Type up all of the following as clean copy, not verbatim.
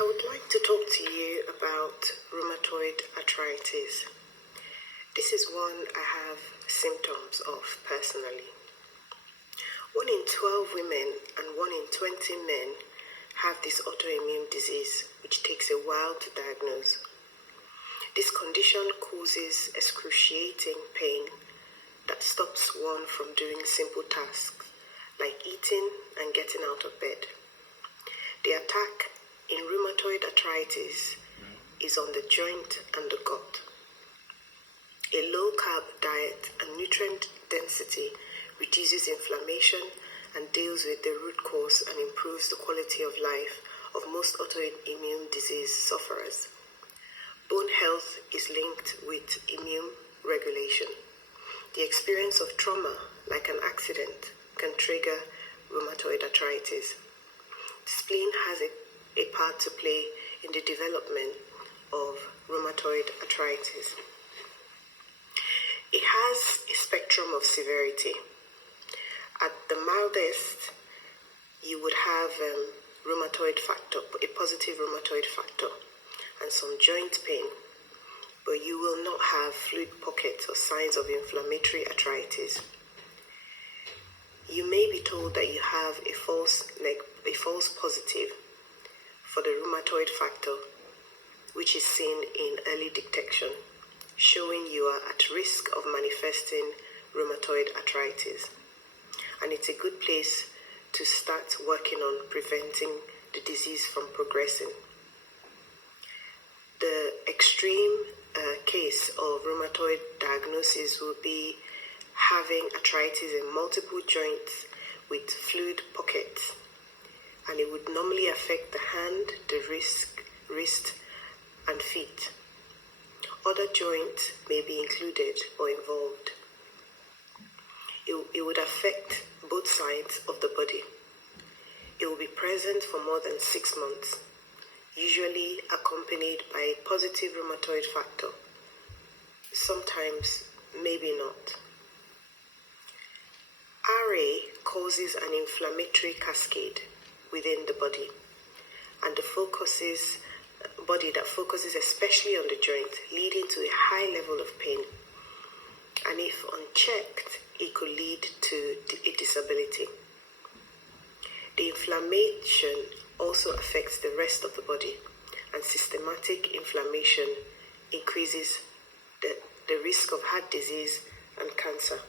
I would like to talk to you about rheumatoid arthritis. This is one I have symptoms of personally. 1 in 12 women and 1 in 20 men have this autoimmune disease, which takes a while to diagnose. This condition causes excruciating pain that stops one from doing simple tasks like eating and getting out of bed. The attack in rheumatoid arthritis is on the joint and the gut. A low-carb diet and nutrient density reduces inflammation and deals with the root cause and improves the quality of life of most autoimmune disease sufferers. Bone health is linked with immune regulation. The experience of trauma, like an accident, can trigger rheumatoid arthritis. The spleen has a part to play in the development of rheumatoid arthritis. It has a spectrum of severity. At the mildest, you would have rheumatoid factor, a positive rheumatoid factor, and some joint pain, but you will not have fluid pockets or signs of inflammatory arthritis. You may be told that you have a false positive for the rheumatoid factor, which is seen in early detection, showing you are at risk of manifesting rheumatoid arthritis. And it's a good place to start working on preventing the disease from progressing. The extreme case of rheumatoid diagnosis will be having arthritis in multiple joints with fluid pockets, and it would normally affect the hand, the wrist, and feet. Other joints may be included or involved. It would affect both sides of the body. It will be present for more than 6 months, usually accompanied by a positive rheumatoid factor. Sometimes, maybe not. RA causes an inflammatory cascade within the body, and the body that focuses especially on the joint, leading to a high level of pain. And if unchecked, it could lead to a disability. The inflammation also affects the rest of the body, and systematic inflammation increases the risk of heart disease and cancer.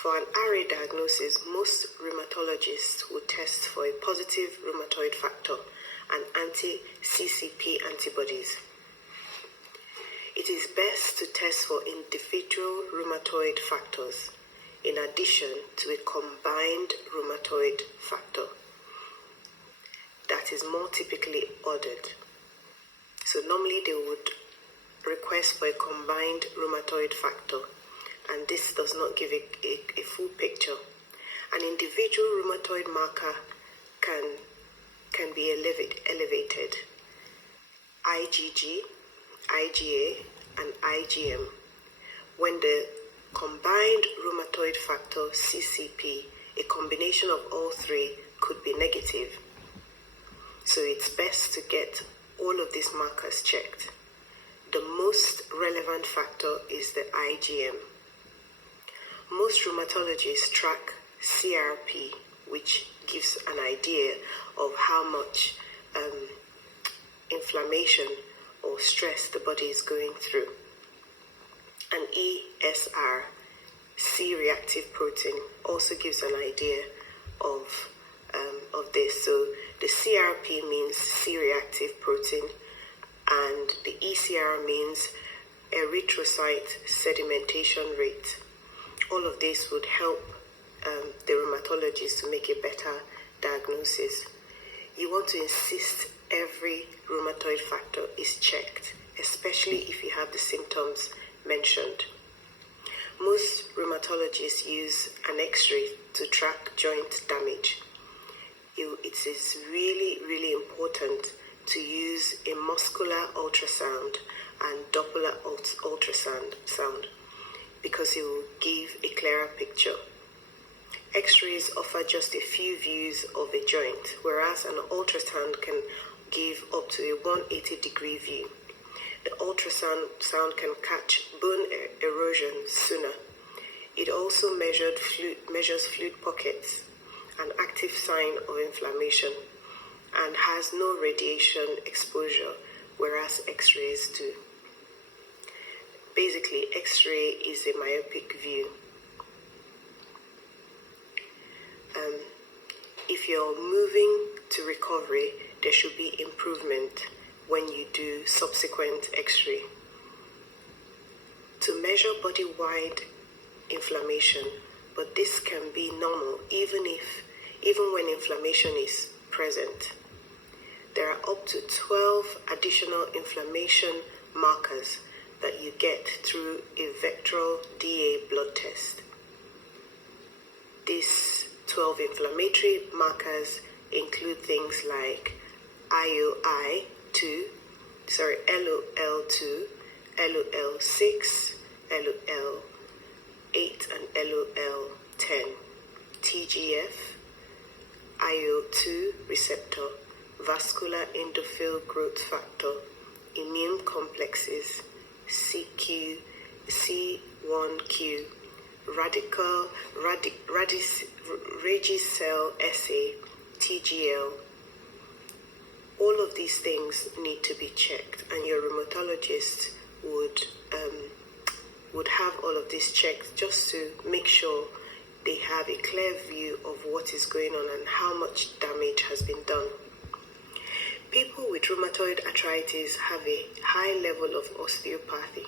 For an RA diagnosis, most rheumatologists would test for a positive rheumatoid factor and anti-CCP antibodies. It is best to test for individual rheumatoid factors in addition to a combined rheumatoid factor that is more typically ordered. So normally they would request for a combined rheumatoid factor, and this does not give a full picture. An individual rheumatoid marker can be elevated. IgG, IgA, and IgM. When the combined rheumatoid factor CCP, a combination of all three, could be negative. So it's best to get all of these markers checked. The most relevant factor is the IgM. Most rheumatologists track CRP, which gives an idea of how much inflammation or stress the body is going through. And ESR, C-reactive protein, also gives an idea of this. So the CRP means C-reactive protein, and the ECR means erythrocyte sedimentation rate. All of this would help the rheumatologist to make a better diagnosis. You want to insist every rheumatoid factor is checked, especially if you have the symptoms mentioned. Most rheumatologists use an X-ray to track joint damage. It is really, really important to use a muscular ultrasound and Doppler ultrasound because it will give a clearer picture. X-rays offer just a few views of a joint, whereas an ultrasound can give up to a 180-degree view. The ultrasound can catch bone erosion sooner. It also measures fluid pockets, an active sign of inflammation, and has no radiation exposure, whereas X-rays do. Basically, X-ray is a myopic view. If you're moving to recovery, there should be improvement when you do subsequent X-ray. To measure body-wide inflammation, but this can be normal even when inflammation is present. There are up to 12 additional inflammation markers that you get through a vectoral DA blood test. These 12 inflammatory markers include things like LOL2, LOL6, LOL8, and LOL10, TGF, IO2 receptor, vascular endothelial growth factor, immune complexes, C1q, Regicell SA, TGL. All of these things need to be checked, and your rheumatologist would have all of this checked just to make sure they have a clear view of what is going on and how much damage has been done. People with rheumatoid arthritis have a high level of osteopathy.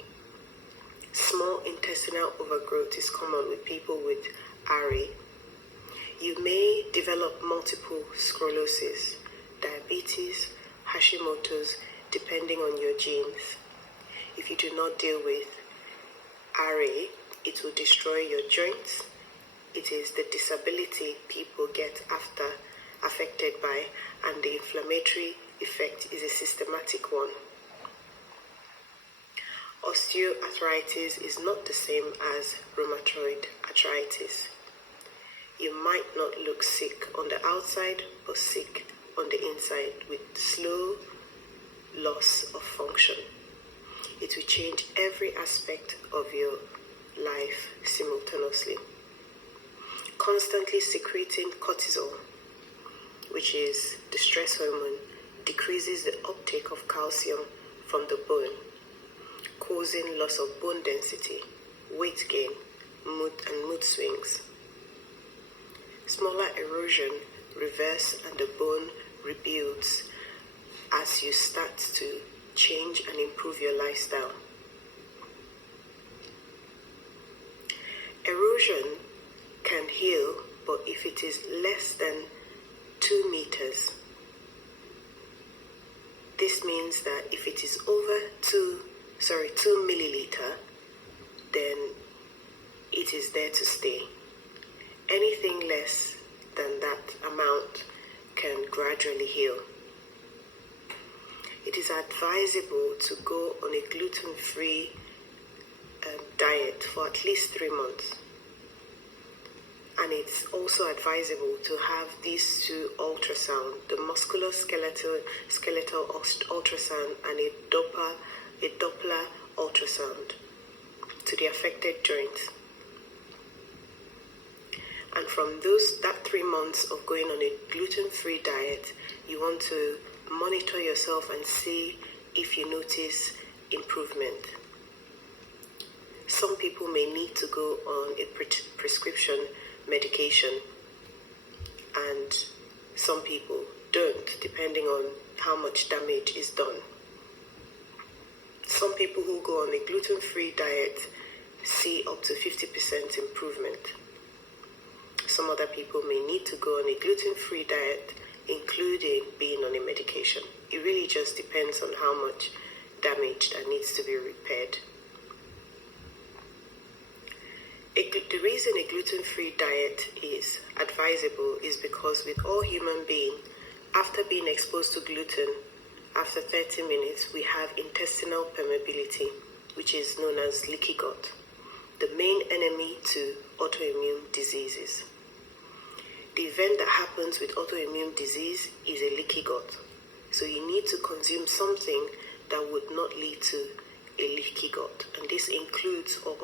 Small intestinal overgrowth is common with people with RA. You may develop multiple sclerosis, diabetes, Hashimoto's, depending on your genes. If you do not deal with RA, it will destroy your joints. It is the disability people get after affected by, and the inflammatory effect is a systematic one. Osteoarthritis is not the same as rheumatoid arthritis. You might not look sick on the outside, but sick on the inside with slow loss of function. It will change every aspect of your life simultaneously. Constantly secreting cortisol, which is the stress hormone, decreases the uptake of calcium from the bone, causing loss of bone density, weight gain, mood swings. Smaller erosion reverse and the bone rebuilds as you start to change and improve your lifestyle. Erosion can heal, but if it is less than 2 meters, this means that if it is over 2 milliliter, then it is there to stay. Anything less than that amount can gradually heal. It is advisable to go on a gluten-free diet for at least 3 months. And it's also advisable to have these two ultrasound, the musculoskeletal ultrasound and a Doppler ultrasound to the affected joints. And from that 3 months of going on a gluten-free diet, you want to monitor yourself and see if you notice improvement. Some people may need to go on a prescription medication, and some people don't, depending on how much damage is done. Some people who go on a gluten-free diet see up to 50% improvement. Some other people may need to go on a gluten-free diet, including being on a medication. It really just depends on how much damage that needs to be repaired. The reason a gluten-free diet is advisable is because with all human beings, after being exposed to gluten, after 30 minutes, we have intestinal permeability, which is known as leaky gut, the main enemy to autoimmune diseases. the event that happens with autoimmune disease is a leaky gut. So you need to consume something that would not lead to a leaky gut. And this includes all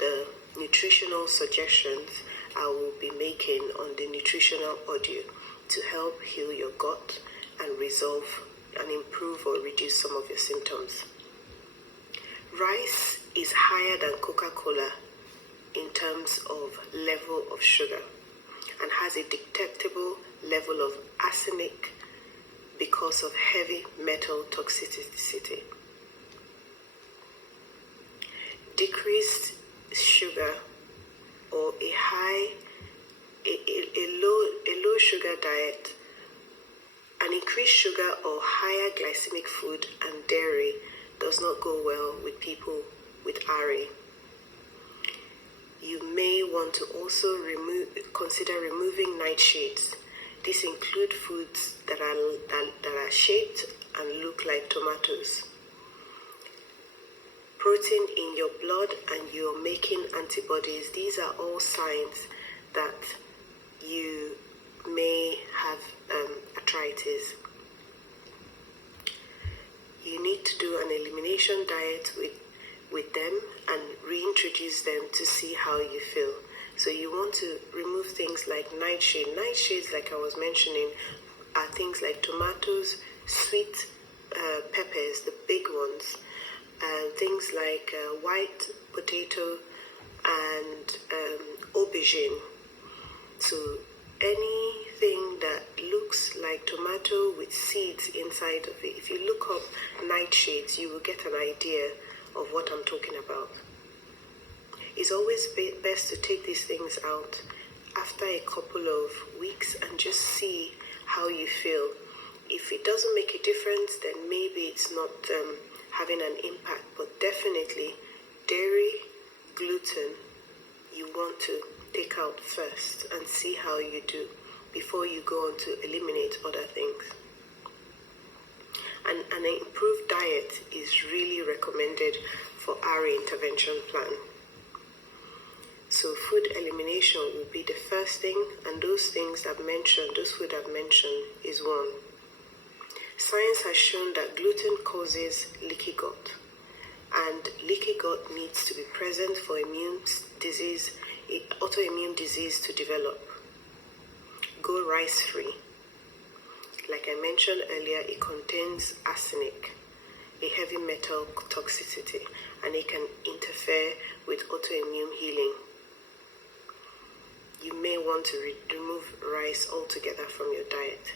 the nutritional suggestions I will be making on the nutritional audio to help heal your gut and resolve and improve or reduce some of your symptoms. Rice is higher than Coca-Cola in terms of level of sugar and has a detectable level of arsenic because of heavy metal toxicity. Decreased sugar or a low sugar diet, an increased sugar or higher glycemic food and dairy does not go well with people with RA. You may want to also consider removing nightshades. These include foods that are shaped and look like tomatoes. Protein in your blood and you're making antibodies. These are all signs that you may have arthritis. You need to do an elimination diet with them and reintroduce them to see how you feel. So you want to remove things like nightshade. Nightshades, like I was mentioning, are things like tomatoes, sweet peppers, the big ones, things like white potato and aubergine. So anything that looks like tomato with seeds inside of it. If you look up nightshades, you will get an idea of what I'm talking about. It's always best to take these things out after a couple of weeks and just see how you feel. If it doesn't make a difference, then maybe it's not having an impact, but definitely dairy, gluten, you want to take out first and see how you do before you go on to eliminate other things. And an improved diet is really recommended for RA intervention plan. So food elimination will be the first thing, and those things I've mentioned, those food I've mentioned is one. Science has shown that gluten causes leaky gut, and leaky gut needs to be present for autoimmune disease to develop. Go rice-free. Like I mentioned earlier, it contains arsenic, a heavy metal toxicity, and it can interfere with autoimmune healing. You may want to remove rice altogether from your diet.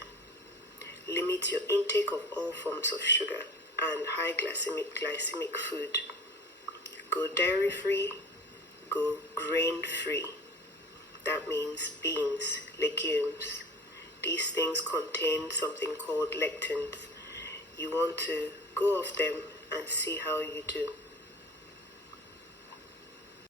Limit your intake of all forms of sugar and high glycemic food. Go dairy-free, go grain-free. That means beans, legumes. These things contain something called lectins. You want to go off them and see how you do.